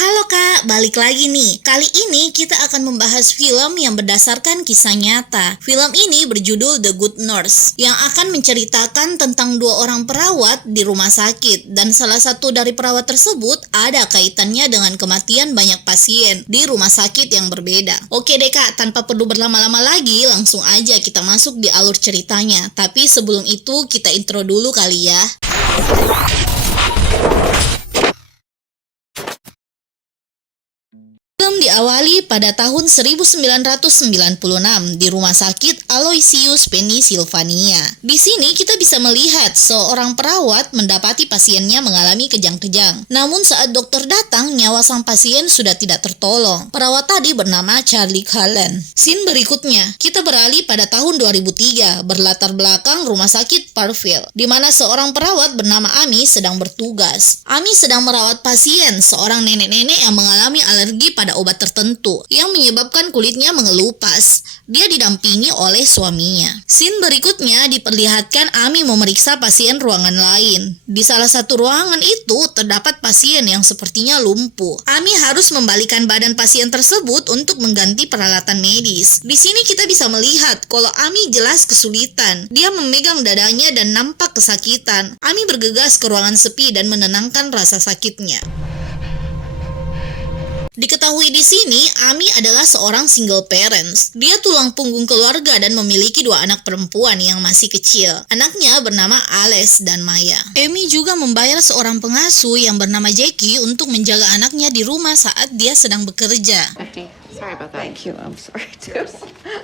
Halo Kak, balik lagi nih. Kali ini kita akan membahas film yang berdasarkan kisah nyata. Film ini berjudul The Good Nurse, yang akan menceritakan tentang dua orang perawat di rumah sakit. Dan salah satu dari perawat tersebut ada kaitannya dengan kematian banyak pasien di rumah sakit yang berbeda. Oke deh Kak, tanpa perlu berlama-lama lagi, langsung aja kita masuk di alur ceritanya. Tapi sebelum itu kita intro dulu kali ya. Film diawali pada tahun 1996 di Rumah Sakit Aloysius, Pennsylvania. Di sini kita bisa melihat seorang perawat mendapati pasiennya mengalami kejang-kejang. Namun saat dokter datang, nyawa sang pasien sudah tidak tertolong. Perawat tadi bernama Charlie Cullen. Scene berikutnya, kita beralih pada tahun 2003, berlatar belakang Rumah Sakit Parkville, di mana seorang perawat bernama Amy sedang bertugas. Amy sedang merawat pasien, seorang nenek-nenek yang mengalami alergi pada obat tertentu yang menyebabkan kulitnya mengelupas. Dia didampingi oleh suaminya. Scene berikutnya diperlihatkan Amy memeriksa pasien ruangan lain. Di salah satu ruangan itu terdapat pasien yang sepertinya lumpuh. Amy harus membalikan badan pasien tersebut untuk mengganti peralatan medis. Di sini kita bisa melihat kalau Amy jelas kesulitan. Dia memegang dadanya dan nampak kesakitan. Amy bergegas ke ruangan sepi dan menenangkan rasa sakitnya. Diketahui di sini, Amy adalah seorang single parents. Dia tulang punggung keluarga dan memiliki dua anak perempuan yang masih kecil. Anaknya bernama Ales dan Maya. Amy juga membayar seorang pengasuh yang bernama Jackie untuk menjaga anaknya di rumah saat dia sedang bekerja. Sorry about that. Thank you. I'm sorry too.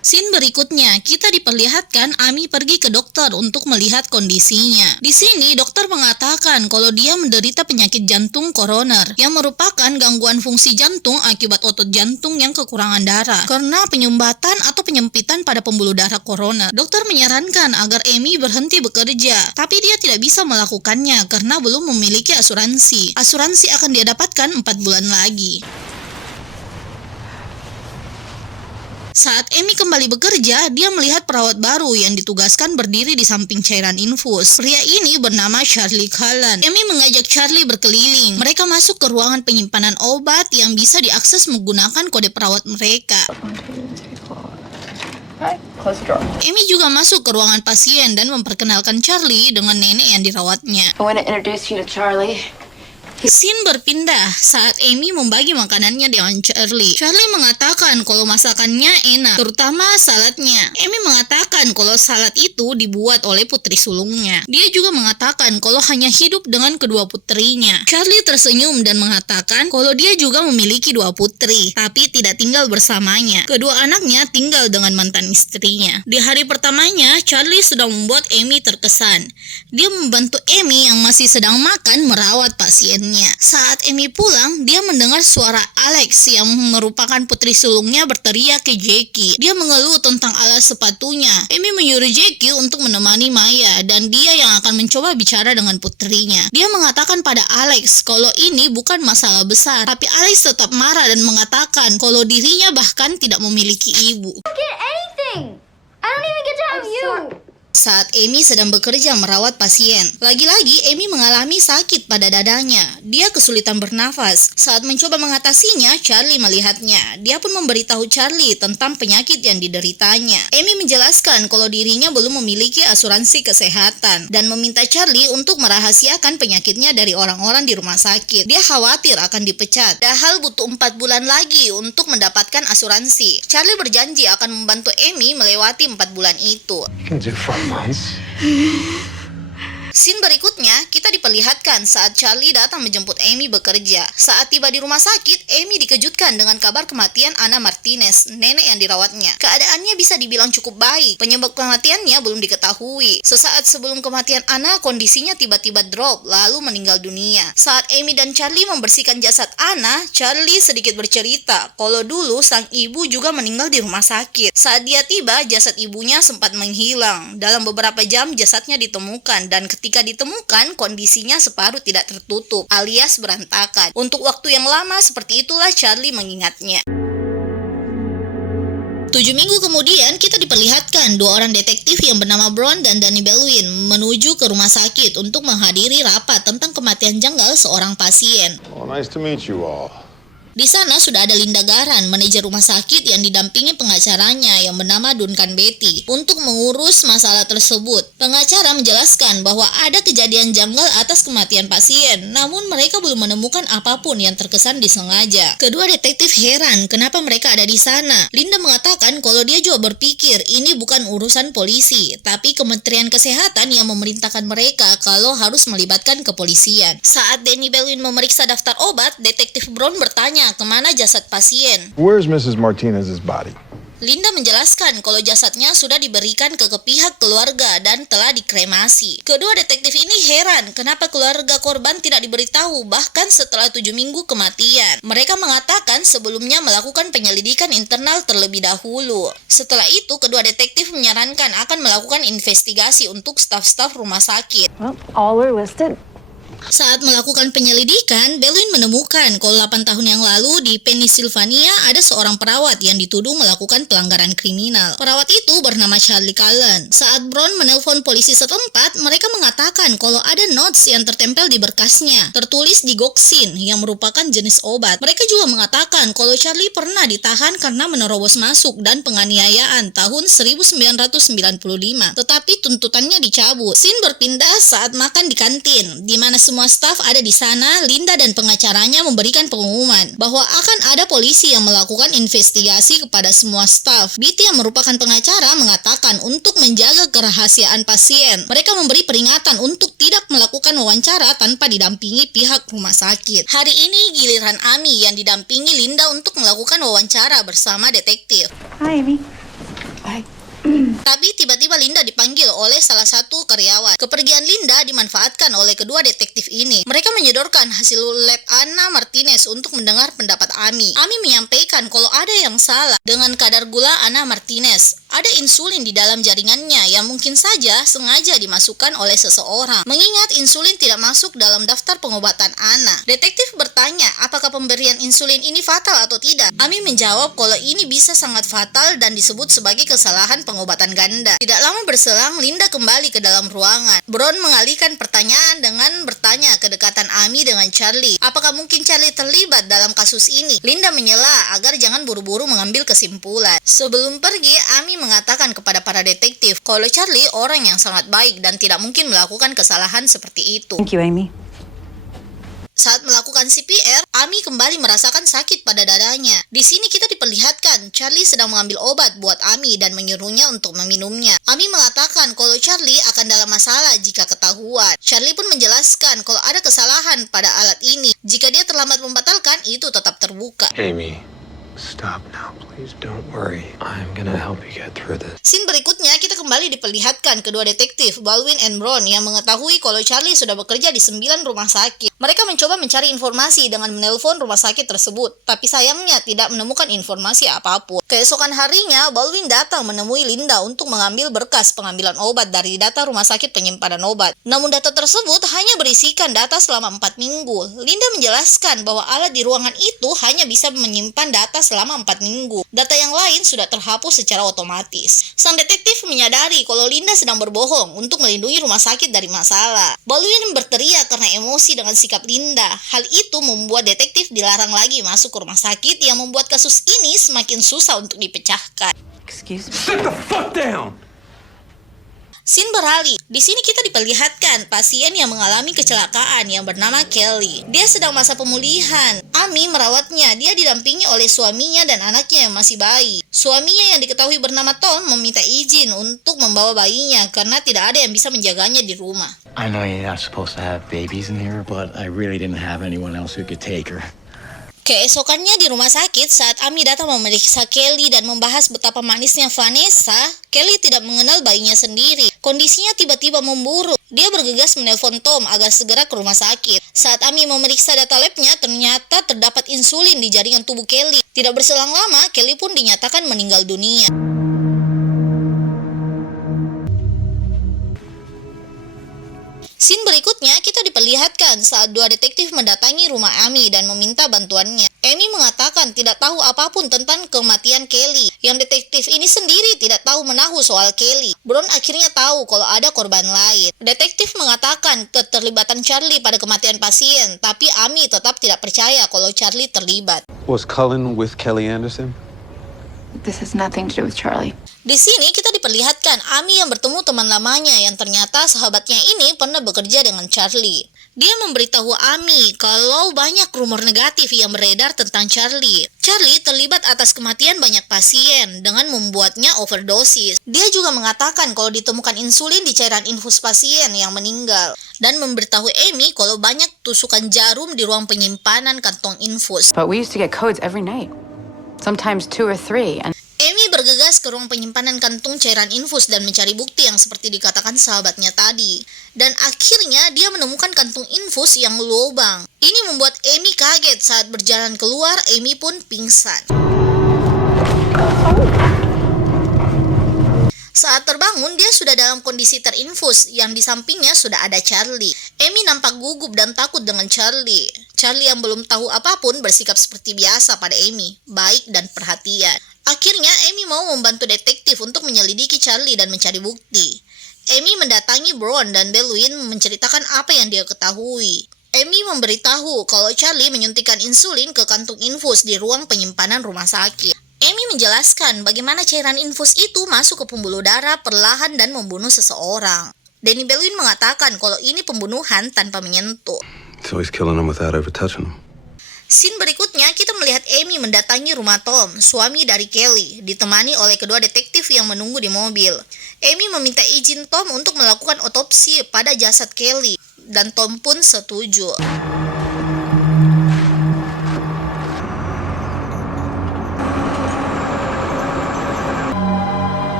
Scene berikutnya, kita diperlihatkan Amy pergi ke dokter untuk melihat kondisinya. Di sini, dokter mengatakan kalau dia menderita penyakit jantung koroner, yang merupakan gangguan fungsi jantung akibat otot jantung yang kekurangan darah karena penyumbatan atau penyempitan pada pembuluh darah koroner. Dokter menyarankan agar Amy berhenti bekerja, tapi dia tidak bisa melakukannya karena belum memiliki asuransi. Asuransi akan dia dapatkan 4 bulan lagi. Saat Amy kembali bekerja, dia melihat perawat baru yang ditugaskan berdiri di samping cairan infus. Pria ini bernama Charlie Cullen. Amy mengajak Charlie berkeliling. Mereka masuk ke ruangan penyimpanan obat yang bisa diakses menggunakan kode perawat mereka. Amy juga masuk ke ruangan pasien dan memperkenalkan Charlie dengan nenek yang dirawatnya. I want to introduce you to Charlie. Scene berpindah saat Amy membagi makanannya dengan Charlie. Charlie mengatakan kalau masakannya enak, terutama saladnya. Amy mengatakan kalau salad itu dibuat oleh putri sulungnya. Dia juga mengatakan kalau hanya hidup dengan kedua putrinya. Charlie tersenyum dan mengatakan kalau dia juga memiliki dua putri, tapi tidak tinggal bersamanya. Kedua anaknya tinggal dengan mantan istrinya. Di hari pertamanya, Charlie sudah membuat Amy terkesan. Dia membantu Amy yang masih sedang makan merawat pasien. Saat Amy pulang, dia mendengar suara Alex yang merupakan putri sulungnya berteriak ke Jackie. Dia mengeluh tentang alas sepatunya. Amy menyuruh Jackie untuk menemani Maya dan dia yang akan mencoba bicara dengan putrinya. Dia mengatakan pada Alex kalau ini bukan masalah besar, tapi Alex tetap marah dan mengatakan kalau dirinya bahkan tidak memiliki ibu. Saat Amy sedang bekerja merawat pasien, lagi-lagi Amy mengalami sakit pada dadanya. Dia kesulitan bernafas. Saat mencoba mengatasinya, Charlie melihatnya. Dia pun memberitahu Charlie tentang penyakit yang dideritanya. Amy menjelaskan kalau dirinya belum memiliki asuransi kesehatan dan meminta Charlie untuk merahasiakan penyakitnya dari orang-orang di rumah sakit. Dia khawatir akan dipecat. Padahal butuh 4 bulan lagi untuk mendapatkan asuransi. Charlie berjanji akan membantu Amy melewati 4 bulan itu. Scene berikutnya, kita diperlihatkan saat Charlie datang menjemput Amy bekerja. Saat tiba di rumah sakit, Amy dikejutkan dengan kabar kematian Anna Martinez, nenek yang dirawatnya. Keadaannya bisa dibilang cukup baik. Penyebab kematiannya belum diketahui. Sesaat sebelum kematian Anna, kondisinya tiba-tiba drop, lalu meninggal dunia. Saat Amy dan Charlie membersihkan jasad Anna, Charlie sedikit bercerita kalau dulu sang ibu juga meninggal di rumah sakit. Saat dia tiba, jasad ibunya sempat menghilang. Dalam beberapa jam, jasadnya ditemukan dan ketika ditemukan, kondisinya separuh tidak tertutup, alias berantakan. Untuk waktu yang lama seperti itulah Charlie mengingatnya. 7 minggu kemudian, kita diperlihatkan dua orang detektif yang bernama Brown dan Danny Belwin menuju ke rumah sakit untuk menghadiri rapat tentang kematian janggal seorang pasien. Well, nice to meet you all. Di sana sudah ada Linda Garan, manajer rumah sakit yang didampingi pengacaranya yang bernama Duncan Betty untuk mengurus masalah tersebut. Pengacara menjelaskan bahwa ada kejadian janggal atas kematian pasien, namun mereka belum menemukan apapun yang terkesan disengaja. Kedua detektif heran kenapa mereka ada di sana. Linda mengatakan kalau dia juga berpikir ini bukan urusan polisi, tapi Kementerian Kesehatan yang memerintahkan mereka kalau harus melibatkan kepolisian. Saat Danny Baldwin memeriksa daftar obat, detektif Brown bertanya kemana jasad pasien. Where's Mrs. Martinez's body? Linda menjelaskan kalau jasadnya sudah diberikan ke pihak keluarga dan telah dikremasi. Kedua detektif ini heran kenapa keluarga korban tidak diberitahu bahkan setelah 7 minggu kematian. Mereka mengatakan sebelumnya melakukan penyelidikan internal terlebih dahulu. Setelah itu, kedua detektif menyarankan akan melakukan investigasi untuk staf-staf rumah sakit. Well, all are listed. Saat melakukan penyelidikan, Baldwin menemukan kalau 8 tahun yang lalu di Pennsylvania ada seorang perawat yang dituduh melakukan pelanggaran kriminal. Perawat itu bernama Charlie Cullen. Saat Brown menelpon polisi setempat, mereka mengatakan kalau ada notes yang tertempel di berkasnya, tertulis digoxin yang merupakan jenis obat. Mereka juga mengatakan kalau Charlie pernah ditahan karena menerobos masuk dan penganiayaan tahun 1995, tetapi tuntutannya dicabut. Scene berpindah saat makan di kantin, di mana semua staf ada di sana. Linda dan pengacaranya memberikan pengumuman bahwa akan ada polisi yang melakukan investigasi kepada semua staf. Betty yang merupakan pengacara mengatakan untuk menjaga kerahasiaan pasien, mereka memberi peringatan untuk tidak melakukan wawancara tanpa didampingi pihak rumah sakit. Hari ini giliran Amy yang didampingi Linda untuk melakukan wawancara bersama detektif. Hi, Amy. Bye. Tapi tiba-tiba Linda dipanggil oleh salah satu karyawan. Kepergian Linda dimanfaatkan oleh kedua detektif ini. Mereka menyodorkan hasil lab Anna Martinez untuk mendengar pendapat Amy. Amy menyampaikan kalau ada yang salah dengan kadar gula Anna Martinez. Ada insulin di dalam jaringannya yang mungkin saja sengaja dimasukkan oleh seseorang. Mengingat insulin tidak masuk dalam daftar pengobatan Anna. Detektif bertanya apakah pemberian insulin ini fatal atau tidak. Amy menjawab kalau ini bisa sangat fatal dan disebut sebagai kesalahan pengobatan ganda. Tidak lama berselang, Linda kembali ke dalam ruangan. Brown mengalihkan pertanyaan dengan bertanya kedekatan Amy dengan Charlie. Apakah mungkin Charlie terlibat dalam kasus ini? Linda menyela agar jangan buru-buru mengambil kesimpulan. Sebelum pergi, Amy mengatakan kepada para detektif kalau Charlie orang yang sangat baik dan tidak mungkin melakukan kesalahan seperti itu. Thank you, Amy. Saat melakukan CPR, Amy kembali merasakan sakit pada dadanya. Di sini kita diperlihatkan Charlie sedang mengambil obat buat Amy dan menyuruhnya untuk meminumnya. Amy mengatakan kalau Charlie akan dalam masalah jika ketahuan. Charlie pun menjelaskan kalau ada kesalahan pada alat ini. Jika dia terlambat membatalkan, itu tetap terbuka. Amy, stop now, please. Don't worry. I'm gonna help you get through this. Scene berikutnya kita kembali diperlihatkan kedua detektif Baldwin and Brown yang mengetahui kalau Charlie sudah bekerja di 9 rumah sakit. Mereka mencoba mencari informasi dengan menelpon rumah sakit tersebut, tapi sayangnya tidak menemukan informasi apapun. Keesokan harinya, Baldwin datang menemui Linda untuk mengambil berkas pengambilan obat dari data rumah sakit penyimpanan obat. Namun data tersebut hanya berisikan data selama 4 minggu. Linda menjelaskan bahwa alat di ruangan itu hanya bisa menyimpan data selama 4 minggu. Data yang lain sudah terhapus secara otomatis. Sang detektif menyadari kalau Linda sedang berbohong untuk melindungi rumah sakit dari masalah. Baldwin berteriak karena emosi dengan sikap Linda. Hal itu membuat detektif dilarang lagi masuk ke rumah sakit yang membuat kasus ini semakin susah untuk dipecahkan. Excuse me. Sit the fuck down! Scene beralih. Di sini kita diperlihatkan pasien yang mengalami kecelakaan yang bernama Kelly. Dia sedang masa pemulihan. Amy merawatnya. Dia didampingi oleh suaminya dan anaknya yang masih bayi. Suaminya yang diketahui bernama Tom meminta izin untuk membawa bayinya karena tidak ada yang bisa menjaganya di rumah. I know you're not supposed to have babies in here, but I really didn't have anyone else who could take her. Keesokannya di rumah sakit, saat Amy datang memeriksa Kelly dan membahas betapa manisnya Vanessa, Kelly tidak mengenal bayinya sendiri. Kondisinya tiba-tiba memburuk. Dia bergegas menelpon Tom agar segera ke rumah sakit. Saat Amy memeriksa data labnya, ternyata terdapat insulin di jaringan tubuh Kelly. Tidak berselang lama, Kelly pun dinyatakan meninggal dunia. Scene berikutnya kita diperlihatkan saat dua detektif mendatangi rumah Amy dan meminta bantuannya. Amy mengatakan tidak tahu apapun tentang kematian Kelly. Yang detektif ini sendiri tidak tahu menahu soal Kelly. Bron akhirnya tahu kalau ada korban lain. Detektif mengatakan keterlibatan Charlie pada kematian pasien, tapi Amy tetap tidak percaya kalau Charlie terlibat. Was Cullen with Kelly Anderson? This has nothing to do with Charlie. Di sini kita diperlihatkan Amy yang bertemu teman lamanya yang ternyata sahabatnya ini pernah bekerja dengan Charlie. Dia memberitahu Amy kalau banyak rumor negatif yang beredar tentang Charlie. Charlie terlibat atas kematian banyak pasien dengan membuatnya overdosis. Dia juga mengatakan kalau ditemukan insulin di cairan infus pasien yang meninggal. Dan memberitahu Amy kalau banyak tusukan jarum di ruang penyimpanan kantong infus. But we used to get codes every night. Sometimes 2 or 3. And Amy bergegas ke ruang penyimpanan kantung cairan infus dan mencari bukti yang seperti dikatakan sahabatnya tadi. Dan akhirnya dia menemukan kantung infus yang lubang. Ini membuat Amy kaget. Saat berjalan keluar, Amy pun pingsan. Saat terbangun, dia sudah dalam kondisi terinfus, yang di sampingnya sudah ada Charlie. Amy nampak gugup dan takut dengan Charlie. Charlie yang belum tahu apapun bersikap seperti biasa pada Amy, baik dan perhatian. Akhirnya, Amy mau membantu detektif untuk menyelidiki Charlie dan mencari bukti. Amy mendatangi Bron dan Baldwin menceritakan apa yang dia ketahui. Amy memberitahu kalau Charlie menyuntikkan insulin ke kantung infus di ruang penyimpanan rumah sakit. Amy menjelaskan bagaimana cairan infus itu masuk ke pembuluh darah perlahan dan membunuh seseorang. Danny Baldwin mengatakan kalau ini pembunuhan tanpa menyentuh. So he's killing them without ever touching them. Scene berikutnya kita melihat Amy mendatangi rumah Tom, suami dari Kelly, ditemani oleh kedua detektif yang menunggu di mobil. Amy meminta izin Tom untuk melakukan otopsi pada jasad Kelly, dan Tom pun setuju.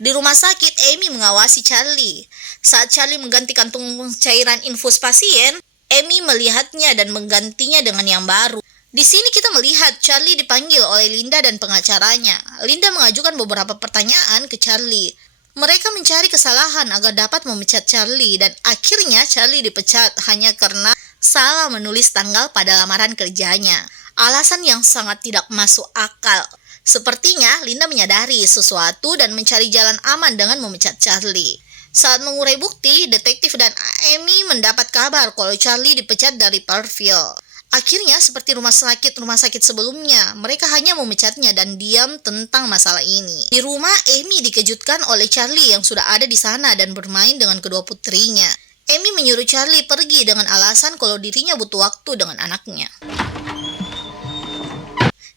Di rumah sakit, Amy mengawasi Charlie. Saat Charlie mengganti kantung cairan infus pasien, Amy melihatnya dan menggantinya dengan yang baru. Di sini kita melihat Charlie dipanggil oleh Linda dan pengacaranya. Linda mengajukan beberapa pertanyaan ke Charlie. Mereka mencari kesalahan agar dapat memecat Charlie dan akhirnya Charlie dipecat hanya karena salah menulis tanggal pada lamaran kerjanya. Alasan yang sangat tidak masuk akal. Sepertinya Linda menyadari sesuatu dan mencari jalan aman dengan memecat Charlie. Saat mengurai bukti, detektif dan Amy mendapat kabar kalau Charlie dipecat dari Parkville. Akhirnya, seperti rumah sakit sebelumnya, mereka hanya memecatnya dan diam tentang masalah ini. Di rumah, Amy dikejutkan oleh Charlie yang sudah ada di sana dan bermain dengan kedua putrinya. Amy menyuruh Charlie pergi dengan alasan kalau dirinya butuh waktu dengan anaknya.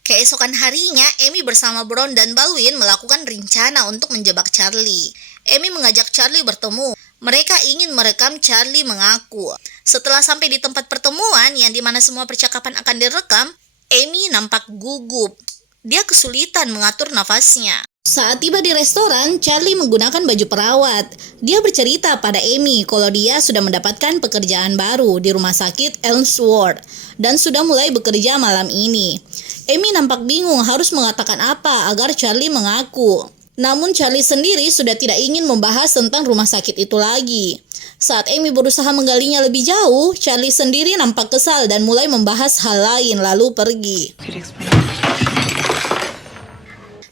Keesokan harinya, Amy bersama Bron dan Baldwin melakukan rencana untuk menjebak Charlie. Amy mengajak Charlie bertemu. Mereka ingin merekam Charlie mengaku. Setelah sampai di tempat pertemuan yang dimana semua percakapan akan direkam, Amy nampak gugup. Dia kesulitan mengatur nafasnya. Saat tiba di restoran, Charlie menggunakan baju perawat. Dia bercerita pada Amy kalau dia sudah mendapatkan pekerjaan baru di rumah sakit Elmsworth dan sudah mulai bekerja malam ini. Amy nampak bingung harus mengatakan apa agar Charlie mengaku. Namun Charlie sendiri sudah tidak ingin membahas tentang rumah sakit itu lagi. Saat Amy berusaha menggalinya lebih jauh, Charlie sendiri nampak kesal dan mulai membahas hal lain lalu pergi.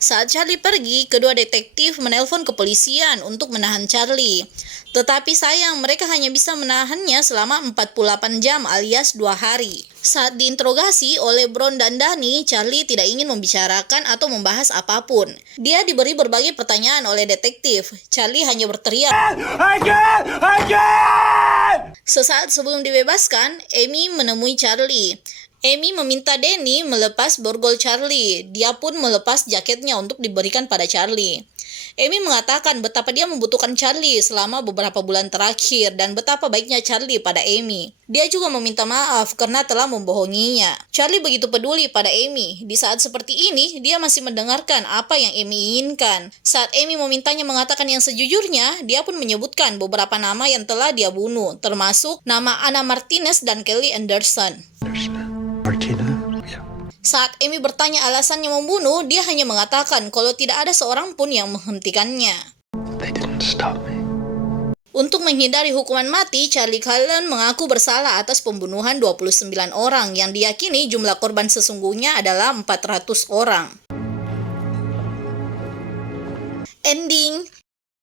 Saat Charlie pergi, kedua detektif menelpon kepolisian untuk menahan Charlie. Tetapi sayang, mereka hanya bisa menahannya selama 48 jam alias 2 hari. Saat diinterogasi oleh Bron dan Danny, Charlie tidak ingin membicarakan atau membahas apapun. Dia diberi berbagai pertanyaan oleh detektif. Charlie hanya berteriak. Sesaat sebelum dibebaskan, Amy menemui Charlie. Amy meminta Danny melepas borgol Charlie. Dia pun melepas jaketnya untuk diberikan pada Charlie. Amy mengatakan betapa dia membutuhkan Charlie selama beberapa bulan terakhir dan betapa baiknya Charlie pada Amy. Dia juga meminta maaf karena telah membohonginya. Charlie begitu peduli pada Amy. Di saat seperti ini, dia masih mendengarkan apa yang Amy inginkan. Saat Amy memintanya mengatakan yang sejujurnya, dia pun menyebutkan beberapa nama yang telah dia bunuh, termasuk nama Anna Martinez dan Kelly Anderson. Martina? Yeah. Saat Amy bertanya alasannya membunuh, dia hanya mengatakan kalau tidak ada seorang pun yang menghentikannya. They didn't stop me. Untuk menghindari hukuman mati, Charlie Cullen mengaku bersalah atas pembunuhan 29 orang yang diyakini jumlah korban sesungguhnya adalah 400 orang. Ending,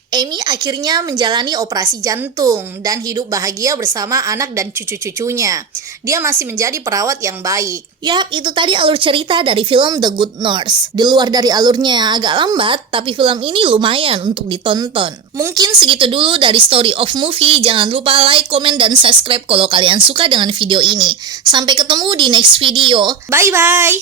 Amy akhirnya menjalani operasi jantung dan hidup bahagia bersama anak dan cucu-cucunya. Dia masih menjadi perawat yang baik. Yap, itu tadi alur cerita dari film The Good Nurse. Di luar dari alurnya yang agak lambat, tapi film ini lumayan untuk ditonton. Mungkin segitu dulu dari Story of Movie. Jangan lupa like, komen, dan subscribe kalau kalian suka dengan video ini. Sampai ketemu di next video. Bye-bye!